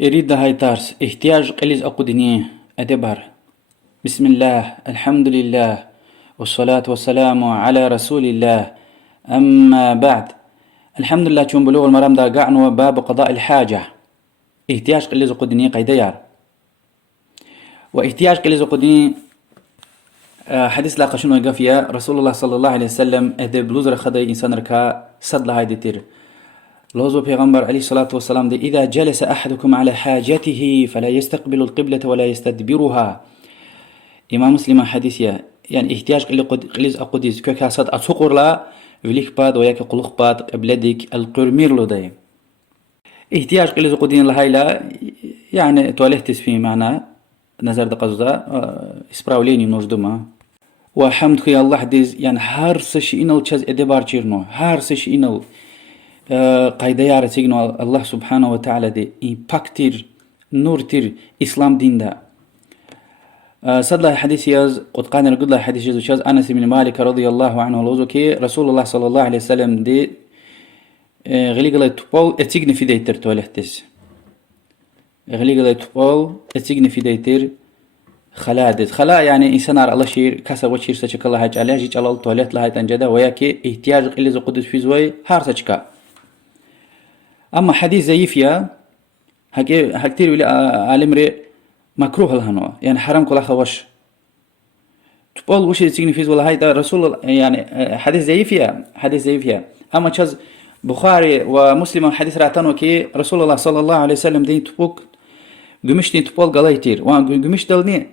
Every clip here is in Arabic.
يريد هاي تارس احتياج قليز أقدني أدبر. بسم الله الحمد لله والصلاة والسلام على رسول الله. أما بعد، الحمد لله تشون بلوغ المرام دا قعنوا باب قضاء الحاجة. احتياج قليز أقدني قيديار واحتياج قليز أقدني حديث لا قشن وقفيا رسول الله صلى الله عليه وسلم أدب بلوزر خدي إنسان ركا صد لهاي ديتير لوزو پیغمبر عليه الصلاة والسلام دي إذا جلس أحدكم على حاجته فلا يستقبل القبلة ولا يستدبرها. إمام مسلم حديثيا يعني احتياج قليز أقديز كوكا صد أتوقر لا وليك باد وياك قلوخ باد قبلدك القرمير لو داي احتياج قليز أقدين لهاي لا يعني تواليهتس في معنى نظر دقزدا اسبراوليني نوجدما وحمدك يا الله ديز يعني هارسش إنو تشاز إدبار جيرنو هارسش إنو قايدة يارة تيجنو الله سبحانه وتعالى دي إمباكتير نورتير إسلام دين دا صد الله حديث ياز قد قانا رقود الله حديث ياز وشاز أنس بن مالك رضي الله عنه لوزوكي رسول الله صلى الله عليه وسلم دي غلي قلت تبول اتيجن في ديتر تولهتس غلي قلت تبول اتيجن في ديتر خلادت خلا يعني إنسان على الله شير كسا وشير سچك الله هاج عليه جيج الله تواليت لهاي تنجدا وياكي احتياج قلز قدس في زوي هار سچكا. أما حديث زيفيا هكتير ولا عالم ري مكروه لهنو يعني حرام كل خوش تقول وش تيجي في ولا هاي رسول يعني حديث زيفيا أما تشاز بخاري ومسلم حديث راتانو كي رسول الله صلى الله عليه وسلم دين تبوك قمشتين تبول قلايتير وقمش دلني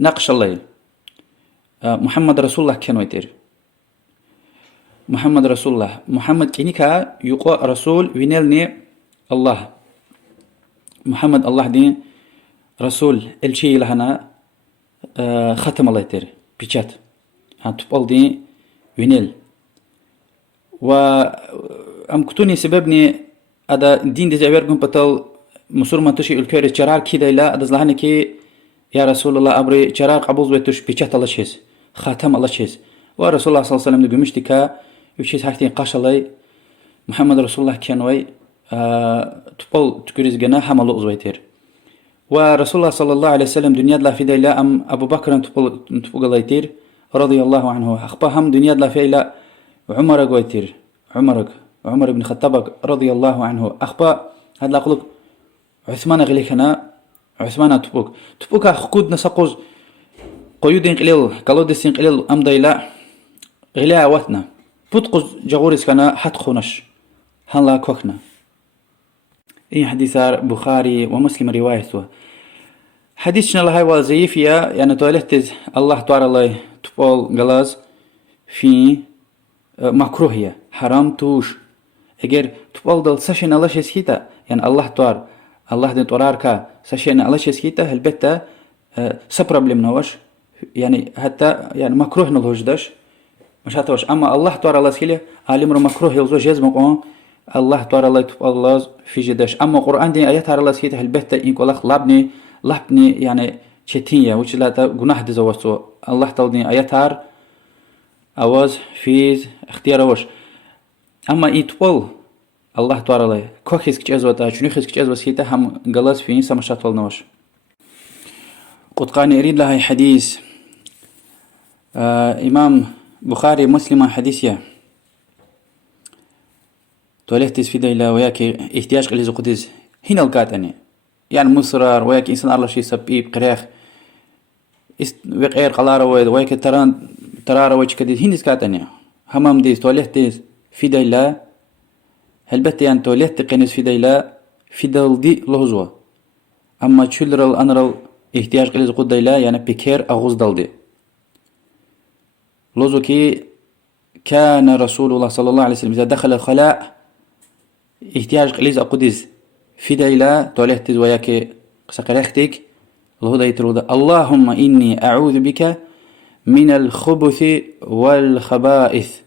نقش الله محمد رسول الله كانوا يتير محمد رسول الله محمد كينيكا يقوى رسول وينلني الله محمد الله دين رسول الشي لهنا ختم الله يتير بيشات هتبقى دي وينل و ام كتوني سببني هذا دين دي زعبركم بطل مسور منتشي الكير شرار كده لا ادزلهني كي يا رسول الله أبري شرار قبوز بيتوش بيشات الله شيز خاتم الله شيز ورسول الله صلى الله عليه وسلم دقمشتكا يشيز هاكتين قاش الله محمد رسول الله كانوي تبول تكريز جنا حمل أزويتير ورسول الله صلى الله عليه وسلم دنيا لا في لا أم أبو بكر تبول الله يتير رضي الله عنه أخبا هم دنيا لا في لا عمر قويتير عمر بن الخطاب رضي الله عنه أخبا هذا لا أقولك عثمان غليكنا عثمان تبوك خكود نسقوز قيودين قليل قلودسين قليل أم ديلا غلا واتنا بتقز جغوريس كنا حت خونش هلا كوكنا إيه حديث بخاري ومسلم روايته حديثنا لهاي وزيفيا يعني توالهتز الله تعالى الله تبول غلاز في مكروهية حرام توش اگر تبول دل سشن الله شسكيتا يعني الله دين طراركا سشن الله شسكيتا هلبتا سبرابلم نوش يعني حتى يعني مكروه نلوجدش مش هتوش أما الله تعالى الله سكيله عالم رو مكروه يلزو جزمه الله تعالى الله تبقى الله في جدش أما القرآن دي آيات تعالى الله سكيته هلبتا إنك الله لابني يعني شتينيا وش لا جناح دزوجته الله تعالى دي آيات تعالى أواز فيز اختيار وش أما يتبول الله تعالى الله كوخيس كجزوة شنيخيس كجزوة سكيته هم جلاس فين سمشات والنوش قد قال يريد لها حديث إمام بخاري مسلم حديثيا تولهتس في ديلا وياك احتياج قليز قدس هنا القاتني يعني مصرار وياك إنسان الله شيء سبيب قريخ وقير قلارة وياك ترارة وياك كديس هنا القاتني همام ديس تولهتس في ديلا هلبت يعني تولهت قنس في ديلا في دل دي لهزوة أما تشلرال أنرال احتياج قليز قد ديلا يعني بكير أغوز دل دي لوزوكي كان رسول الله صلى الله عليه وسلم إذا دخل الخلاء احتياج قليز أقدس في ديلا تولهتز وياك سقريختك الهدى يترود اللهم إني أعوذ بك من الخبث والخبائث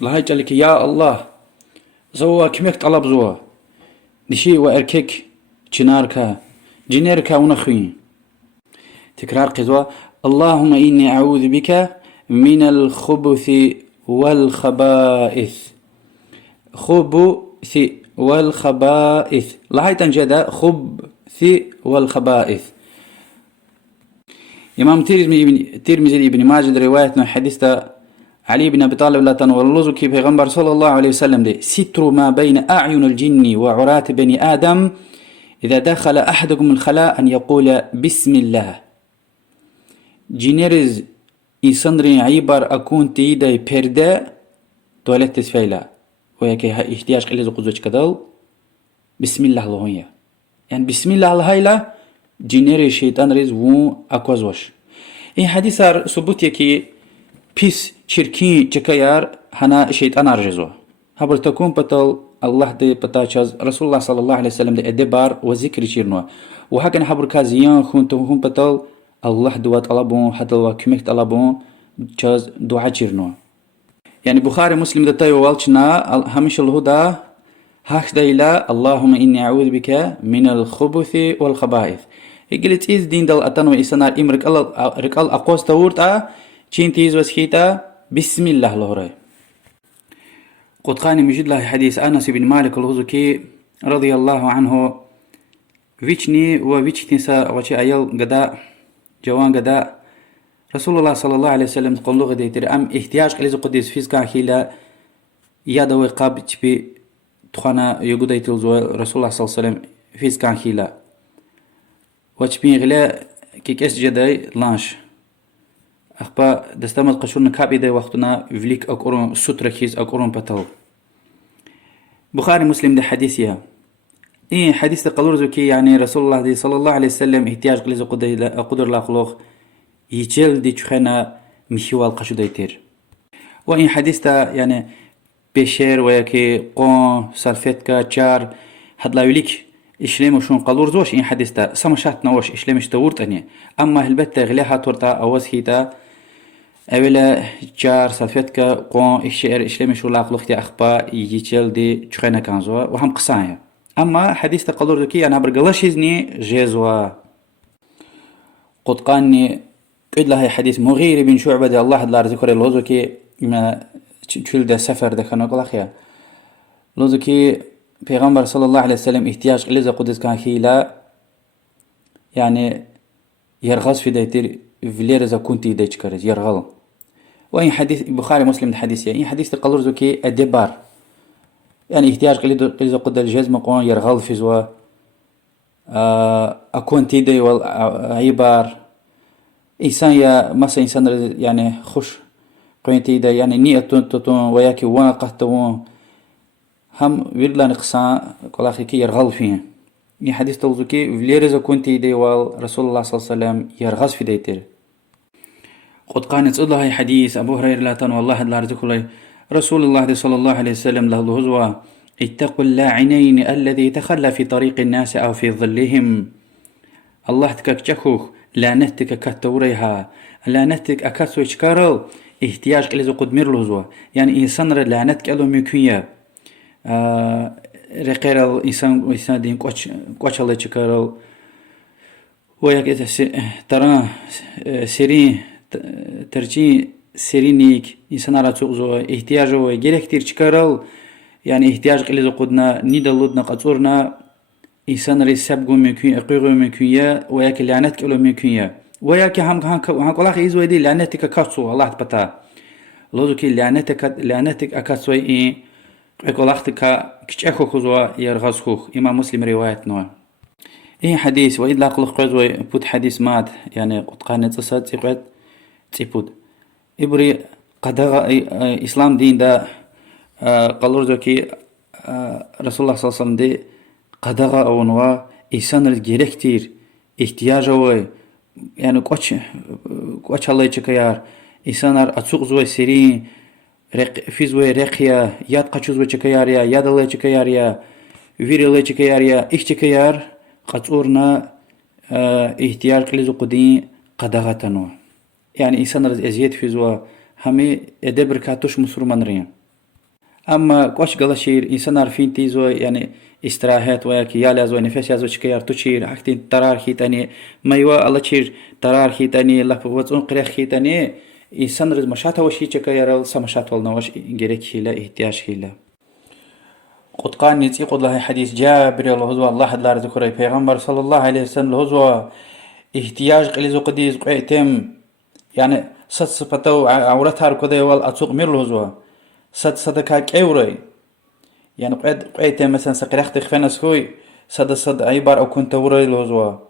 الله يجعلك يا الله زوا كميك طلب زوا دشي وأركك جناركا جنيركا ونخوين تكرار قزوة اللهم إني أعوذ بك من الخبث والخبائث خبث والخبائث لهاي تنجد خبث والخبائث. إمام ترمذي ابن ماجد رواية حديث علي بن أبي طالب لا تنولوز كي پیغمبر صلى الله عليه وسلم دي ستر ما بين أعين الجن وعرات بني آدم إذا دخل أحدكم الخلاء أن يقول بسم الله. جينيرز إنسانرين عيبار أكون تيداي پرده توالت تسفيلا ويكي احتياج قليز قدوش كدل بسم الله اللهوية يعني بسم الله الهيلا جينيري شيطان ريز وو أكوزوش. این حدیث ثبوت یکی پیس چرکی چکیار هنا شیطان ارجزو هبر تكون بطل الله دي بتاچاز رسول الله صلى الله عليه وسلم دي ادبار وذكر چيرنو وهكذا هبر كازيان خون بطل الله دوا طلبون حتى لو كمك طلبون چاز دعاء چيرنو يعني بخاري مسلم دتاي والچنا همش الهدى هكذا الى اللهم اني اعوذ بك من الخبث والخبائث. قلت إذ دين دل أتنو إسنار إمرك الله ركال أقوس تورتا چين تيز وسخيتا بسم الله لهراي. قد قاني مجد الله حديث أنس بن مالك الهزكي رضي الله عنه ويچني وويچ نسا وچي أيل قداء جوان قداء رسول الله صلى الله عليه وسلم تقول له غديتر أم احتياج قليز قديس فيزكا خيلا يادوي قاب تبي تخانا يقود يتلزو رسول الله صلى الله عليه وسلم فيزكا خيلا وچبين غلا كيكس جداي لانش أخبا دستمت قشورنا كابي داي وقتنا فليك أقرون ستركيز أقرون بطل. بخاري مسلم ده حديثيها إيه حديث قالور زوكي يعني رسول الله دي صلى الله عليه وسلم احتياج قليز قدر لا خلوق يجل دي چخنا مشيوال قشو دايتير. وإن حديث ده يعني بشير وياكي قون سالفتكا چار حد لا يوليك إشليم وشون قالور زوش إن حديث ده سمشات نوش إشليمش تورت أني أما هلبتة غليها تورتا أوز هيتا أولا جار سالفتكا قون إشير إشليمش ولا قلوختي أخبا يجيل دي چخينا كانزوا وهم قصايا. أما حديث ده قالور زوكي أنا برقلاش إذني جيزوا. قد قاني قد لها حديث مغير بن شعبة دي الله دلار ذكر اللوزوكي ما تشول ده سفر ده كانوا قلاخيا لوزوكي پیغمبر صلى الله عليه وسلم احتياج قليز قدس كان خيلا يعني يرغز في دايتر فيليرزا كنتي دايتش كارز يرغل. وإن حديث بخاري مسلم الحديث يعني حديث تقلر زوكي الدبار يعني احتياج قليز قد الجزم قوان يرغل في زوا أكون تيدي والعبار إنسان يا مثلا إنسان يعني خش قوين تيدا يعني نية تون وياكي وانا قهتون هم ويرلا نقصان كلاخي كي يرغل فيه. ني حديث توزوكي فليرزا كنتي دي رسول الله صلى الله عليه وسلم يرغز في ديتر. قد قانت الله حديث أبو هريرة لا تن والله لا رزق رسول الله صلى الله عليه وسلم له الهزوة اتقوا اللاعنين الذي تخلى في طريق الناس أو في ظلهم. الله تككشخوخ لعنتك كتوريها لعنتك أكسو إشكارل احتياج إلى قد مير الهزوة يعني إنسان لعنتك ألو ميكوية رقير الإنسان دين قوش الله يشكرل وياك ترى سيرين ترجي سيرينيك إنسان على تغزو احتياجه وجري كتير شكرل يعني احتياج إلى قدنا ندلودنا قصورنا إنسان ريسبقو ميكوية أقيرو ميكوية وياك لعنتك ألو ميكوية وياك هم كلاخ إيزو دي لعنتك كاتسو الله تبتا لوزوكي لعنتك أكاتسو إيه اكولاختك كيشخو خزوا يرغزخوخ إمام مسلم رواية نوع. إيه حديث وإذ لا قلق قزوي بود حديث مات يعني قد قانت صد تقعد تيبود إبري قدغ إسلام دين دا قالور زوكي رسول الله صلى الله عليه وسلم دي قدغ أو نوا إنسان الجيري كتير احتياجه يعني قوش الله يشكيار إنسان أتسوق زوي سيرين فيزوي رقيا ياد قچوزوي چكياريا ياد الله چكياريا ويري الله چكياريا إخ چكيار قصورنا احتياج قليزو قدين قدغتنو يعني إنسان رز أزيد فيزوا همي أدبر كاتوش مسلمان ريان. أما قوش قلاشير إنسان عارفين تيزو يعني استراحات وياك يالا زوي نفس يازو چكيار تشير حكتين ترار خيتاني مايوا الله چير ترار خيتاني لفظ قريخ خيتاني إنسان رز مشاتا وشي چكيارل سمشات والنواش جريك هيلا احتياج هيلا. قد قاني تيقود الله حديث جابر الهزوة الله دلار ذكري پیغمبر صلى الله عليه وسلم الهزوة احتياج قليزو قديز قيتم يعني صد صفتو عورتها كده يوال أتوق مير الهزوة صد صدكا كيوري يعني قيتم مثلا سقريخت خفنا سكوي صد عبار أو كنت وري الهزوة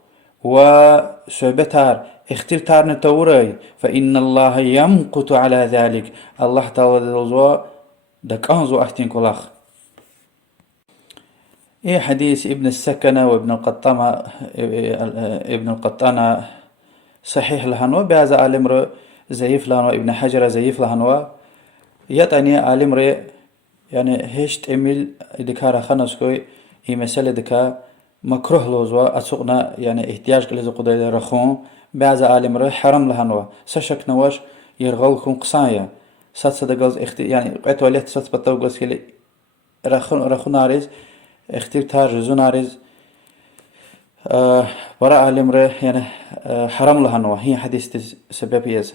وسعبتار اخترتار نتوري فإن الله يمقت على ذلك الله تعالى الهزوة دك أنزو أحتين كلاخ إيه حديث ابن السكنة وابن القطامة ابن القطانة صحيح لهنو بعض عالم زيف لهنو ابن حجر زيف لهنو يتعني عالم يعني هيش تأميل دكارة خنسكوي هي مسألة دكا مكروه لوزوا أسوقنا يعني احتياج كليز قدرة رخون بعض عالم حرام لهنو سشك نواش يرغلكم قصايا سات صدقاز يعني قيت وليت سات بتوقز كلي رخون عارز اختير تار زوناريز وراء عالم يعني حرام لهنو هي حديث سبب يز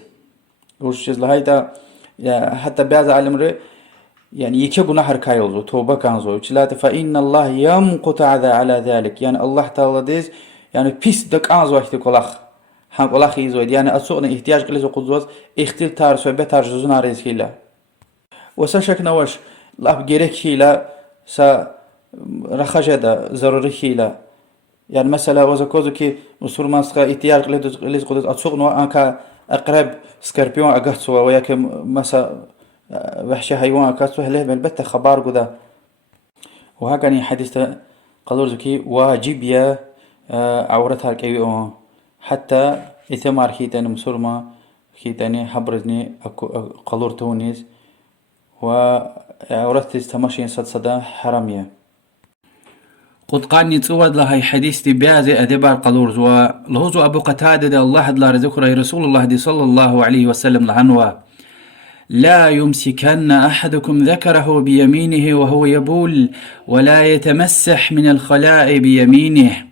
وش لهايدا حتى بعض عالم يعني يكبو نهر كايلزو توبة كانزو وشلات فإن الله يمقت على ذلك يعني الله تعالى ديز يعني بيس دك أنزو احتي كلاخ هم كلاخ يزويد يعني أسوقنا احتياج قلزو قدوز اختير تار سبب تار زوناريز هيلا وسشك نواش لاب جيرك هيلا سا رخجدا ضروري هيلا يعني مثلا وزكوزو كي مسلمان سخا احتياج قلز قدوز أسوقنا أنك أقرب سكربيون أقصوا وياك مسا وحشة حيوان أكاسو هله بالبتة خبار قدا وهكذا حديث قدر زكي واجبية عورتها الكيوي حتى إثمار خيتاني مسلمة خيتاني حبرزني قلور تونيز وعورت استماشين صدا حرامية قد قاني تصود لها حديث بيازي أدبار قلور زوا لهوزو أبو قتادة الله دلار ذكر رسول الله صلى الله عليه وسلم لعنوا لا يمسكن أحدكم ذكره بيمينه وهو يبول ولا يتمسح من الخلاء بيمينه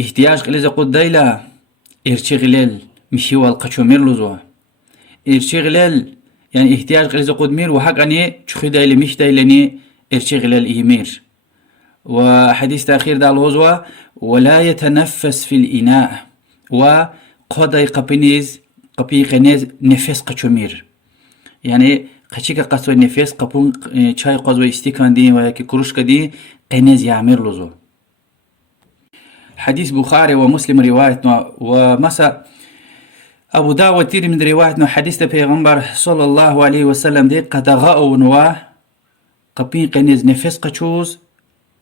احتياج قليزة قد ديلا ارشغلل مشيوى القشومير لزوا ارشغلل يعني احتياج قليزة قد مير وحق أني تخي ديلي مش ديلني ارشغلل إيمير وحديث تأخير دا الوزوى ولا يتنفس في الإناء وقضي قبنيز قبي قنيز نفس قشومير يعني قشيك قصوى نفس قبون شاي قصوى استيكان دي وياكي كروشك دي قنيز يعمر لزو حديث بخاري ومسلم روايتنا ومسا أبو داود تيري من روايتنا حديث پیغمبر صلى الله عليه وسلم دي قدغاء نوا قبي قنيز نفس قشوز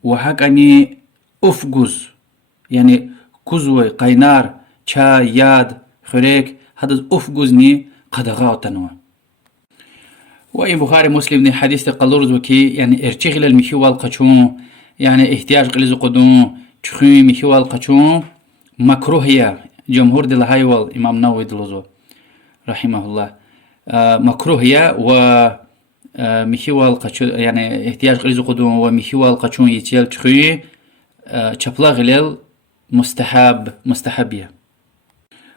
وحق أني أفقوز يعني كوزوي قينار شاي ياد خريك هذا أفقوزني قدغاء تنوا وإن بخاري مسلم دي حديث قلورز وكي يعني ارتغل المشوى القشون يعني احتياج قلز قدوم تخوي مشوى القشون مكروهية جمهور دي الهايوال إمام نووي دلوزو رحمه الله مكروهية و مشوى القشون يعني احتياج قلز قدوم ومشوى القشون يتيال تخوي تشبلا غليل مستحبية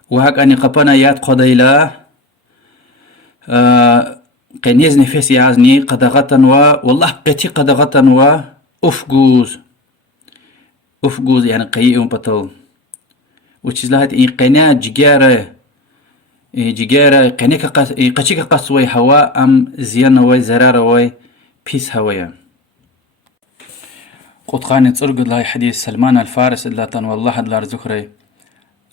وهك أني قبنا ياد قضيلا قنيز نفس يعزني قدغة والله قتي قدغة أفقوز يعني قيئهم بطل وشيز لهات إن قناة جيجارة قنيك قشيك قصوي هواء أم زيان وي زرار وي بيس هوايا قد قانت أرقد لهي حديث سلمان الفارس اللاتن والله دلار ذكري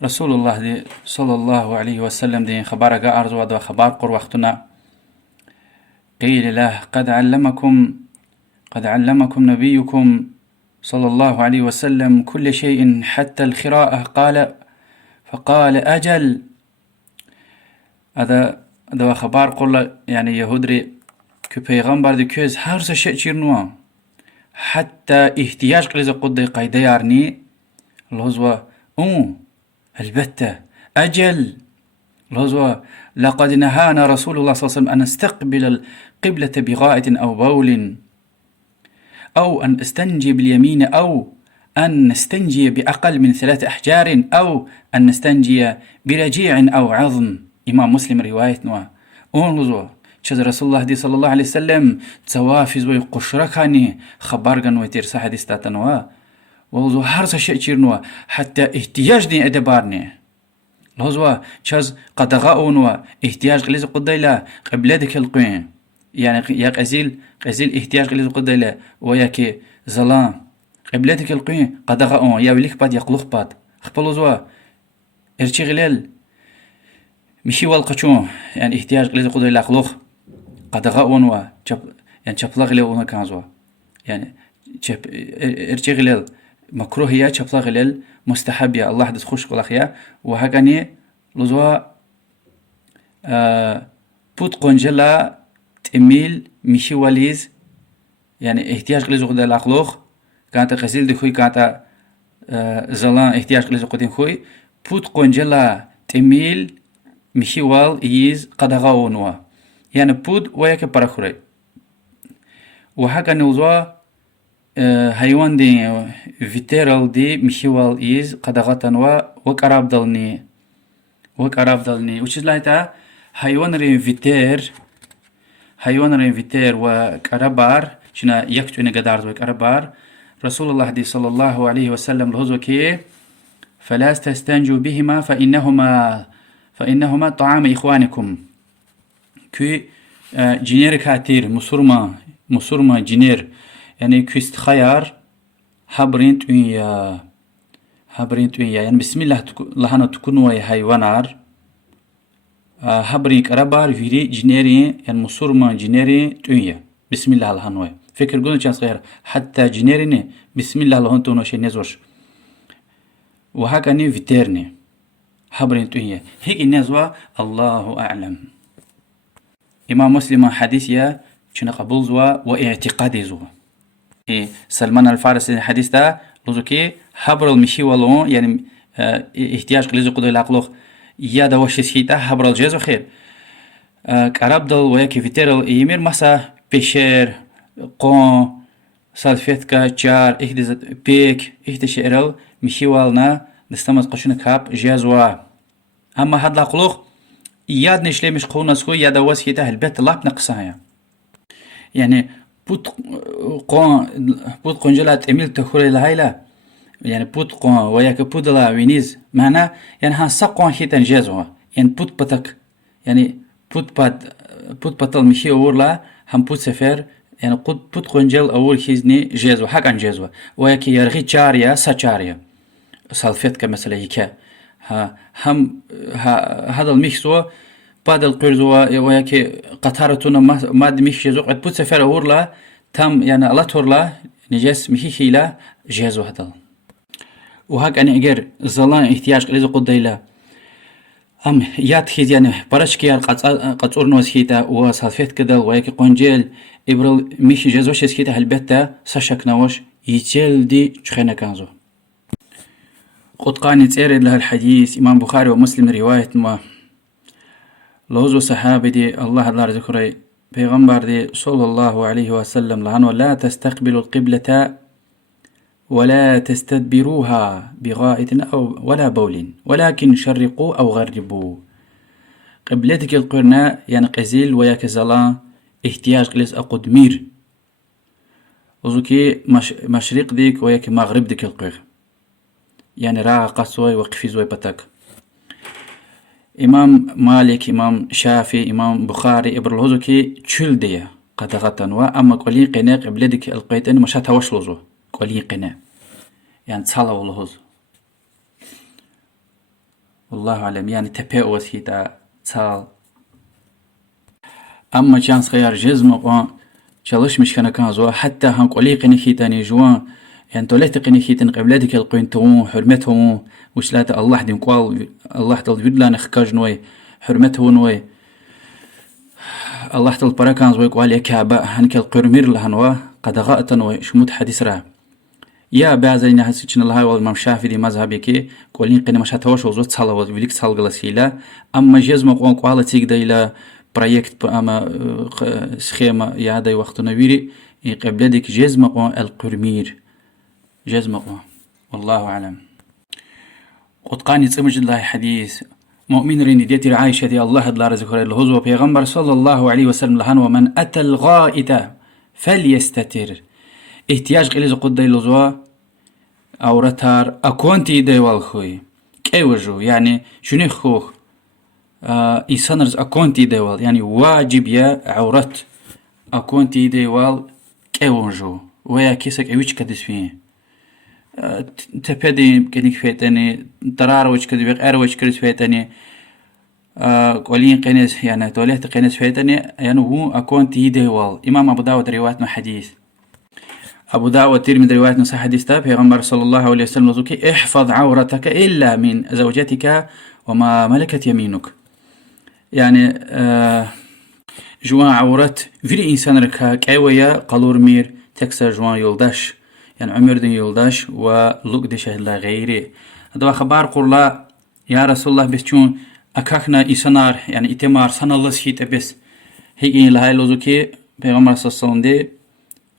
رسول الله دي صلى الله عليه وسلم دي خبارك أرزو ودو خبار قر وقتنا قيل له قد علمكم نبيكم صلى الله عليه وسلم كل شيء حتى الخراءة فقال أجل هذا خبار قل يعني يهودري كبيغمبر دي كوز هارس شيء شيرنوا حتى احتياج قليزة قد قيدي يارني الهزوة البتة أجل الهزوة لقد نهانا رسول الله صلى الله عليه وسلم أن نستقبل القبلة بغائط أو بول أو أن استنجي باليمين أو أن نستنجي بأقل من 3 أحجار أو أن نستنجي برجيع أو عظم إمام مسلم رواية نوا الهزوة چز رسول الله دي صلى الله عليه وسلم توافز وي قشركاني خبرغن ويتير حديث تاتنوا ووزو هرس شيرنوا حتى احتياج دي ادبارني لهزوا چز قدغاونوا احتياج قليز قديلا قبلدك القين يعني يا قزيل احتياج قليز قديلا وياكي زلام قبلدك القين قدغاون يا وليك باد يقلوخ باد خبلوزوا ارچي غلال مشي والقچون يعني احتياج قليز قديلا قلوخ قدغاونوا يعني چپلاغ لهونه كانزوا يعني ارچي غلال مكروه يا چپلاغ غلال مستحب يا الله دس خوش قلاخيا وهاغاني لزوا بوت قنجلا تميل مشي وليز يعني احتياج قليز قد الاخلوخ كانت غسيل دي خوي كانت زلان احتياج قليز قدين خوي بوت قنجلا تميل مشي وال يز قدغاونوا يعني بود وياك براخوري وهاغاني لزوا حيوان دي فيتيرال دي مشيوال إيز قدغتنوا وقراب دلني وش لايتا حيوان رين فيتير وقرابار شنا يكتوني قدارز وقرابار رسول الله دي صلى الله عليه وسلم لهزو كي فلا تستنجوا بهما فإنهما طعام إخوانكم كي جنير كاتير مسورما جنير يعني كويست خيار هبرين تويا يعني بسم الله لهنا تكون ويا حيوانار هبرين كربار فيري جنيري يعني مسورما جنيري تويا بسم الله لهنا فكر قلنا كان صغير حتى جنيري بسم الله لهنا تونو شيء نزوش وهكذا فيتيرني هبرين تويا هيك النزوة الله أعلم إمام مسلم حديثيا شنو قبول زوا واعتقادي زوا سلمان الفارسي الحديث ده لزوكي حبر المشي والون يعني احتياج قليز قدر العقلوخ يا دا وش سيتا حبر الجيز وخير قرب دل وياكي فيتيرل ايمير مسا بيشير قون سالفيتكا جار احدز بيك احدش ارل مشي والنا دستمز قشن كاب جيزوا اما هاد العقلوخ ياد نشلي مش قونا سكو يا دا وسيتا البيت لاب نقصايا يعني بوت قنجلات اميل تخوري لهايلا يعني بوت قون وياك بودلا وينيز معنا يعني ها سقون هيتن جازوا يعني بوت بتك يعني بوت بطل مشي اورلا هم بوت سفر يعني بوت قنجل اول هيزني جازوا حق عن جازوا وياك يرغي جاريا ساتشاريا سالفيت كمثلا هيك هم هذا الميكسو بعد القرزوا وياك قطارتنا ما دميش جزء قد بوت سفر أورلا تم يعني الله تورلا نجس مهي لا جهزوا هذا وهاك أنا أجر زلان احتياج قليز قديلا أم يات خيز يعني برشكيار قد أورنوز هيتا وصالفيت كده وياك قنجل إبرل مش جزوش هيتا هالبتا سشك نوش يتجل دي شخينا كانزو قد قاني تسير له الحديث إمام بخاري ومسلم رواية ما لوزو صحابي دي الله ذكري بيغمبر دي صلى الله عليه وسلم لعنه لا تستقبلوا القبلة ولا تستدبروها بغائط أو ولا بول ولكن شرقوا أو غربوا قبلتك القرناء يعني قزيل وياك زلان احتياج قليس أقود مير وزوكي مشرق ديك وياك مغرب ديك القر يعني راها قصوي وقفي زوي بتك إمام مالك إمام شافي إمام بخاري إبر الهزوكي تشل ديا قدغتن وأما قولي قناة قبلدك القيتين مش هتوشلوزو قولي قناة يعني تصالوا الهز والله أعلم يعني تبيعوا سيدا تصال أما كان صغير جزم وقوان شالش مش كان كازوا حتى هم قولي قناة خيتاني جوان يعني توليت قناة خيتان قبلدك القينتون حرمتهم وشلات الله دين قال الله تل يدلا نخكاج نوي حرمته نوي الله تل بركان زوي قال يا كعبة هنك القرمير لهنوا قد غاءت نوي شموت حديث را يا بعضنا حسيتنا الله والإمام الشافعي مذهبي كي قولين قنا مش هتوش وزوت صلاة ويلك صلاة غلسيلا أما جزم قال تيجي دايلا بروجكت أما سخيمة يعدي وقت نبيري قبل ذيك جزم القرمير جزم والله أعلم قد قاني تسمج الله حديث مؤمن رين ديتي عائشة دي الله دلار ذكر الهزو بيغمبر صلى الله عليه وسلم لهن ومن أتى الغائط فليستتر احتياج قليز قد يلزوا عورتار أكونتي دي والخوي كيوجو يعني شنو خوخ إيسانرز أكونتي دي وال يعني واجب يا عورت أكونتي دي وال كيوجو ويا كيسك أيوش كدس فيه تبدي كنيك فيتني ترار وش كذي بقى وش كذي فيتني قولين قناس يعني توليت قناس فيتني يعني هو أكون تيدي وال إمام أبو داود رواية حديث أبو داود تير من رواية صح حديث تاب پیغمبر صلى الله عليه وسلم زوكي احفظ عورتك إلا من زوجتك وما ملكت يمينك يعني جوان عورت في إنسان ركا كأويا قالور مير تكسر جوان يلداش يعني عمر دين يلداش ولوك دي لا غيري هذا خبر قرلا يا رسول الله بس چون أكاكنا إسنار يعني إتمار سن الله سيت بس هيجي لهاي لوزوكي پیغمبر صلى الله عليه وسلم دي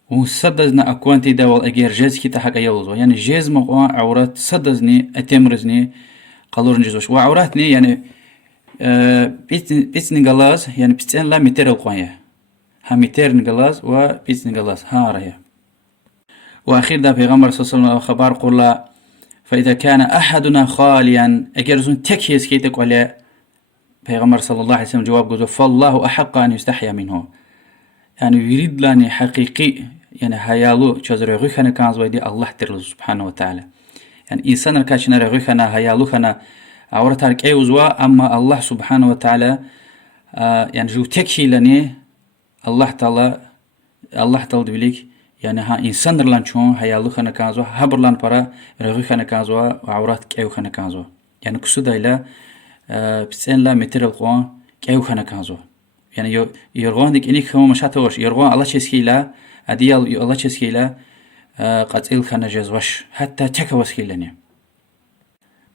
وصدزنا أكوانتي دا والأجير جاز كي تحق يلوزو يعني جاز مقوى عورات صدزني أتمرزني قالور نجزوش وعوراتني يعني بيتس نغلاز يعني بيتسن لا متر القوية ها متر نغلاز وبيتس نغلاز ها رهي وأخير دا پیغمبر صلى الله عليه وسلم خبر قرلا فإذا كان أحدنا خاليا أجرزون تكيس كيتك على پیغمبر صلى الله عليه وسلم جواب قزو فالله أحق أن يستحيا منه يعني يريد لاني حقيقي يعني هيالو چازر غيخنا كانز ويدي الله ترل سبحانه وتعالى يعني إنسان الكاشنا غيخنا هيالو خنا عورتارك أيوزوا أما الله سبحانه وتعالى يعني جو تكشي لاني الله تعالى بليك يعني ها إنسان لان شون هيالو خنا كانزوا هبر لان برا غيخنا كانزوا وعورات كأيو خنا كانزوا يعني كسودا إلى بسين لا متر القوان كأيو خنا كانزوا يعني يرغون ديك إنك هم مش هتوش يرغون الله تشكيله أديال الله تشكيله قتيل خنا جزوش حتى تكوس كيلني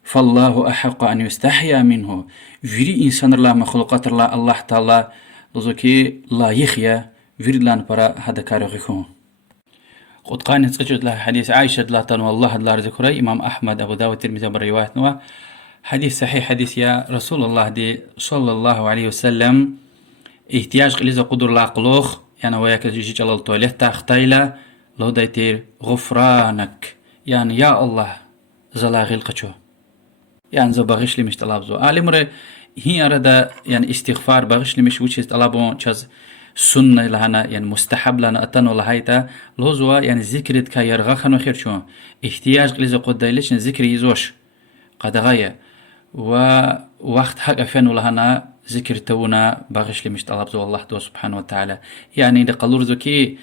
فالله أحق أن يستحيا منه فيري إنسان الله مخلوقات الله تعالى لذلك لا يخيا فيري لان برا هذا كارغيكم قد قانت سجد له حديث عائشة لا تنوى الله لا ذكره إمام أحمد أبو داود الترمذي برواية نوى حديث صحيح حديث يا رسول الله دي صلى الله عليه وسلم احتياج قليزة قدر لا قلوخ يعني وياك جيجي جلال تواليت تاختايلة لو دايتير غفرانك يعني يا الله زلاغي القشو يعني زو بغش لي مش طلابزو مرة هي أردا يعني استغفار بغش لي مش وچيز طلابون چاز سنة لهنا يعني مستحب لنا أتنو لهايتا لوزوا يعني ذكرت كا يرغا خنو خير شو احتياج قليزة قدايلش ذكر يزوش قد غاية ووقت حق أفنو لهنا ذكر تونا باغش لي مش طلبزو الله دو سبحانه وتعالى يعني إذا قالور زكي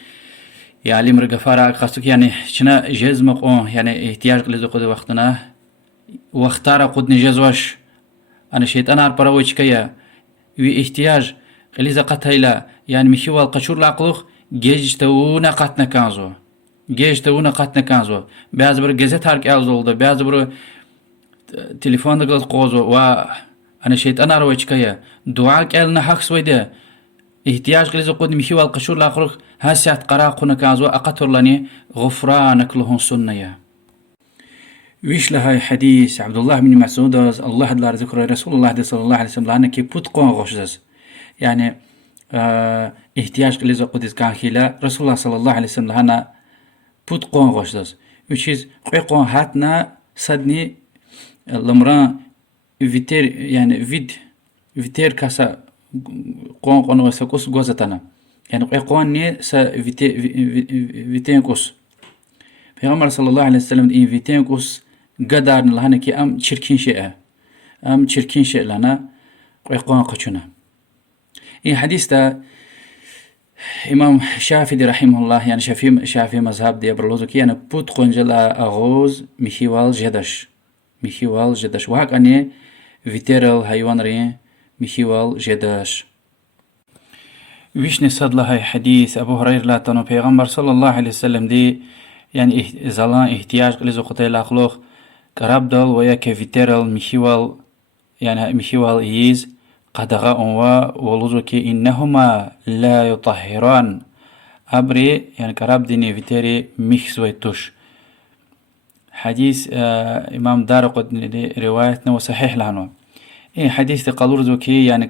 يعني مرقفارا قصدك يعني شنا جاز مقون يعني احتياج قليزو قد وقتنا واختار قد نجازوش أنا شيطان أربرا ويشكيا احتياج قليزة قتايلا يعني مخيوال قشور العقلوخ جيج تونا قتنا كانزو بيازبر جزت هارك أزولدا بيازبر تليفون دقلت قوزو أنا شيطان أرويشكيا دعاء كألنا حق سويدا احتياج قليزة قد مخيوال قشور العقلوخ هاسيات قراقنا كانزو أقتر لني غفرانك لهم سنيا ويش لهاي حديث عبد الله بن مسعود الله دلار ذكر رسول الله صلى الله عليه وسلم لأنه كي بوتقون غشزز يعني احتياج قليزة قدس كان خيلا رسول الله صلى الله عليه وسلم لأنه بوتقون غشزز وشيز قيقون هاتنا صدني لمران فيتير يعني فيتير كاسا قون وسكوس غوزتنا يعني قيقون ني سا فيتين كوس پیغمبر صلى الله عليه وسلم این فيتين كوس قدر لهنا كي ام تشركين شيء لنا قيقون قچنا این حديث دا امام شافعي رحمه الله يعني شافعي مذهب دي برلوزو كي يعني بوت قنجلا اغوز ميخيوال جدش وهاك اني فيتيرال حيوان ري ميخيوال جدش ويش نصد لها حديث ابو هريره لا تنو پیغمبر صلى الله عليه وسلم دي يعني زلان احتياج قلزو قطعي الأخلوخ قراب دل ويا كفيترال ميخيوال يعني ميخيوال إيز قدغا أنوا ولوزوكي إنهما لا يطهران أبري يعني قراب ديني فيتري ميخزويتوش حديث إمام دار قد روايتنا وصحيح لهنو إيه حديث قالور زوكي يعني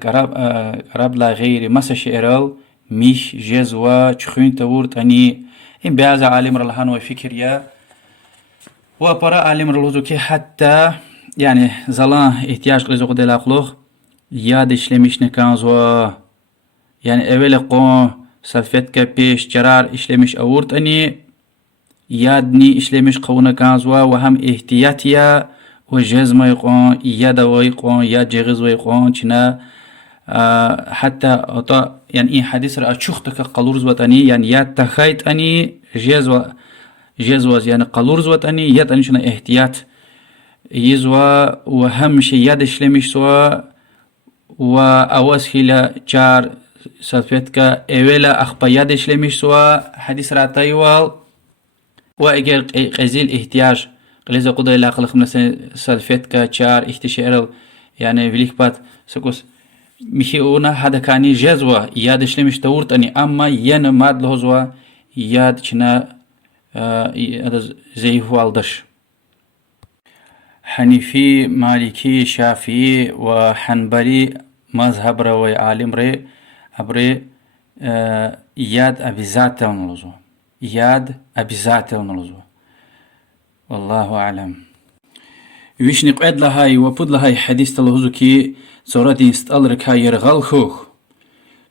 قراب لا غير مسا شئرال ميش جزوة تشخين تورت أني إن بعض عالم رلهان وفكر يا وبرا عالم رلوزوكي حتى يعني زلان احتياج لزوق دلاقلوخ ياد إشلمش نكانزوا يعني أول قون سلفتك بيش جرار إشلمش أورت أني يادني إشلمش قونا كانزوا وهم احتياطيا وجزم يقون ياد ويقون ياد جغز ويقون چنا حتى أطا يعني إيه حديث رأى شختك قلورز وطني يعني ياد تخيط أني جزوز يعني قلورز وطني ياد أني شنا احتياط يزوا وهم شي ياد إشلمش سوا وأوس خيلا چار سلفتك أولا أخبا ياد إشلمش سوا حديث رأى تايوال وأجر قزيل احتياج قليزة قضاء لا قلق من سلفتك چار احتشارل يعني فيليك بات سكوس ميخيونا هذا كاني جزوة ياد شلمش تورت أني أما ين ماد لهزوا ياد چنا زي فوالدش حنيفي مالكي شافعي وحنبلي مذهب روي عالم ري أبري ياد أبيزات نلزو ياد أبيزات نلزو والله أعلم ويش نقعد لهاي وبود لهاي حديث تلهزوكي صورة يستألرك هاي يرغلخوخ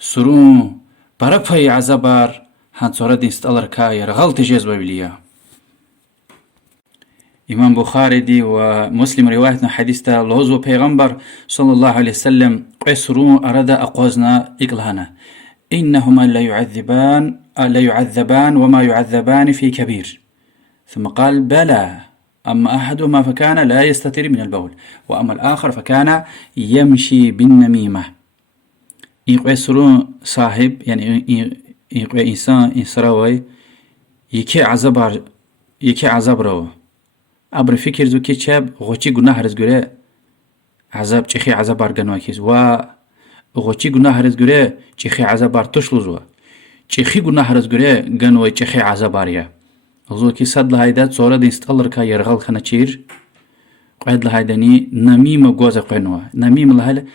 سرون بربهاي عزبار هان صورة يستألرك هاي يرغل تجيز بابليا إمام بخاري دي ومسلم روايتنا حديث تلهزو پیغمبر صلى الله عليه وسلم قسرون أراد أقوزنا إقلهنا إنهما لا يعذبان وما يعذبان في كبير ثم قال بلى أما أحدهما فكان لا يستتر من البول وأما الآخر فكان يمشي بالنميمة يقوى سرون صاحب يعني يقوى إنسان إنسراوي يكي عذاب رو أبر فكر زو كي شاب غوشي گناه رزگره عذاب چخي عذاب بارگنوا كيز و غوشي گناه رزگره چخي عذاب بار تشلوزوا چخي گناه رزگره گنوا چخي عذاب باريا زوكي صد لهايدا صورة دينستقلر كا يرغل خنا چير قعد لهايداني نميمة غوزة قينوا نميمة لهايدا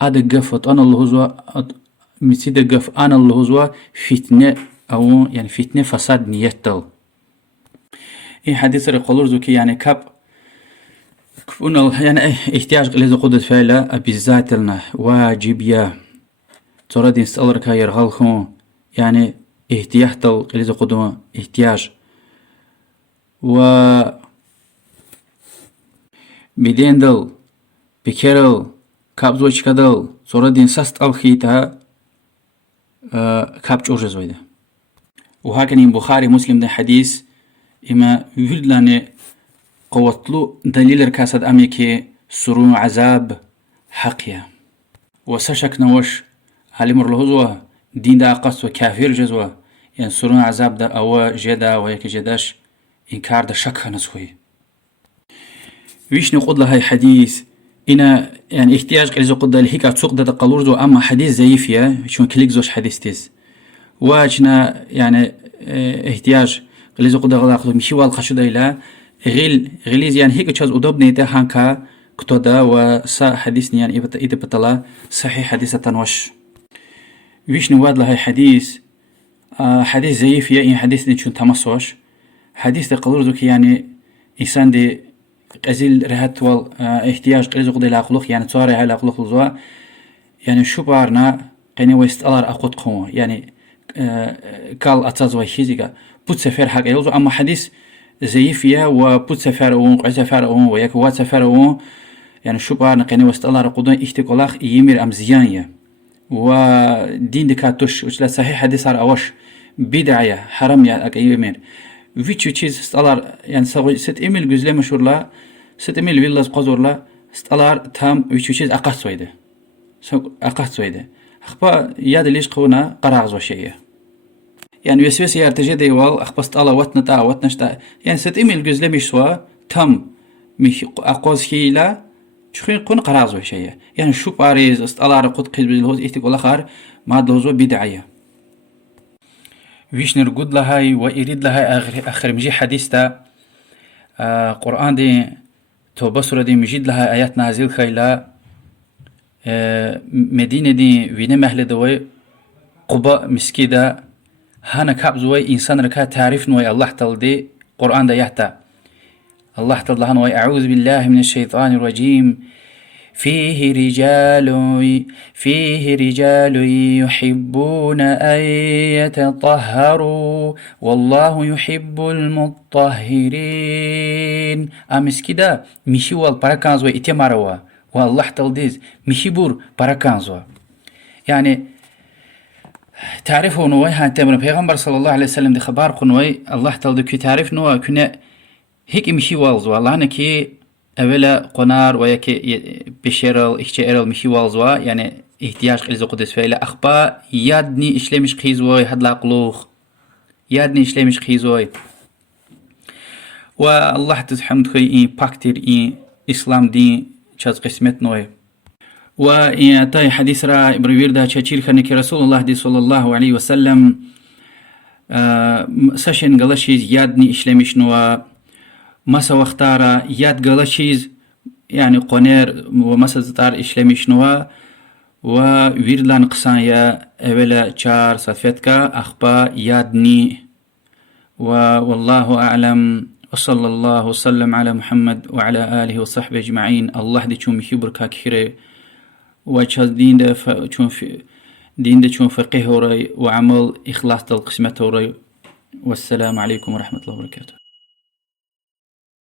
أدا قفت أنا اللهزوا مسيدا قف أنا اللهزوا فتنة أو يعني فتنة فساد نيتل إيه حديث رقلور زوكي يعني كفونا يعني احتياج لازم قدرة فعلا بالذات لنا واجب يا صورة دينستقلر كا يرغل خون يعني احتياج لازم قدرة احتياج و بدين دل بكرل كابزو چكدل صورة دين سست الخيتا كاب چور زويدا وهكذا بخاري مسلم ده حديث إما يهدلاني قوتلو دليل ركاسد أميكي سرون عذاب حقيا وسشك نوش هالمر لهزوا دين دا قص وكافر جزوا يعني سرون عذاب دا أو جدا ويك جداش إنكار دا شك نسوي ويش نقول لهاي حديث إنا يعني احتياج قليزو قد لهيك تسوق دا قلورزو أما حديث زيفيا شون كليك زوش حديث تيز واجنا يعني احتياج قليزو قد غلاقلو مشي والقشو دا إلا غليز يعني هيك تشاز أدوب نيتا هانكا كتودا وسا حديث يعني إذا بطلا صحيح حديثة تنوش ويش نواد لهاي حديث حديث زيفيا إن حديث نشون تمسوش حديث قلورزوك يعني إنسان دي قزيل رهات وال احتياج قليزو قد لاقلوخ يعني تصاري هاي لاقلوخ لزوا يعني شو بارنا قيني ويستقلار أقود قوة يعني قال أتازوا هيزيقا بود سفر حق يلزو أما حديث زيفيا وبود سفر أون قعي سفر أون وياك واد سفر أون يعني شو بارنا قيني ويستقلار قدون احتقلاخ يمير أمزيانيا ودين دكاتوش وشلا صحيح حديث على أوش بدعية حرام يا أك يمير ويتشو تشيز استالار يعني سوي ست إيميل جزء مشهور لا ست إيميل فيلاز قزور لا استالار تام ويتشو تشيز أقص سويده أقص سويده أخبا ياد ليش قونا قراغز وشيء يعني وسوس يرتجي ديوال أخبا استالا واتنا واتنشتا يعني ست إيميل جزء مش سوا تام مش أقوز هيلا شخين قون قراغز وشيء يعني شو باريز استالار قد قيد بالهوز إهتك الآخر ما دلوزو بدعية ويش نرقد لهاي ويريد لهاي آخر مجي حديثة قرآن دي توبة سورة دي مجيد لها آيات نازل خيلا مدينة دي وين مهل دوي قباء مسكيدا هانا كاب زوي إنسان ركا تعرف نوي الله تلدي قرآن دا يحتا الله تلدي نوي أعوذ بالله من الشيطان الرجيم فيه رجال يحبون أن يتطهروا والله يحب المطهرين أمسكيدا مشي والبركانزوا إتماروا والله تلديز مشي بور بركانزوا يعني تعرفوا نوي هان تمر پیغمبر صلى الله عليه وسلم دي خبار قنوي الله تلدي كي تعرف نوي كنا هيك مشي والزوا الله نكي أولا قنار وياكي بشيرل إشتيرل مشي والزوا يعني احتياج قلز قدس فإلى أخبا يادني إشلمش خيزوي هدلا قلوخ يادني إشلمش خيزوي والله تزحمد خي إن باكتير إن إسلام دين شاز قسمت نوي وإن تاي حديث را إبروير دا تشير خانك رسول الله دي صلى الله عليه وسلم ساشن قلشيز يادني إشلمش نوا مسا وختارا ياد قلشيز يعني قنير ومسا زتار إشلمش نوا وويردلان قصايا أولا چار صفتكا أخبا يادني والله أعلم وصلى الله وسلم على محمد وعلى آله وصحبه أجمعين الله دي چون مخيبر كاكيري وچاز دين ده چون دين ده چون فقه وري وعمل إخلاص القسمة وري والسلام عليكم ورحمة الله وبركاته.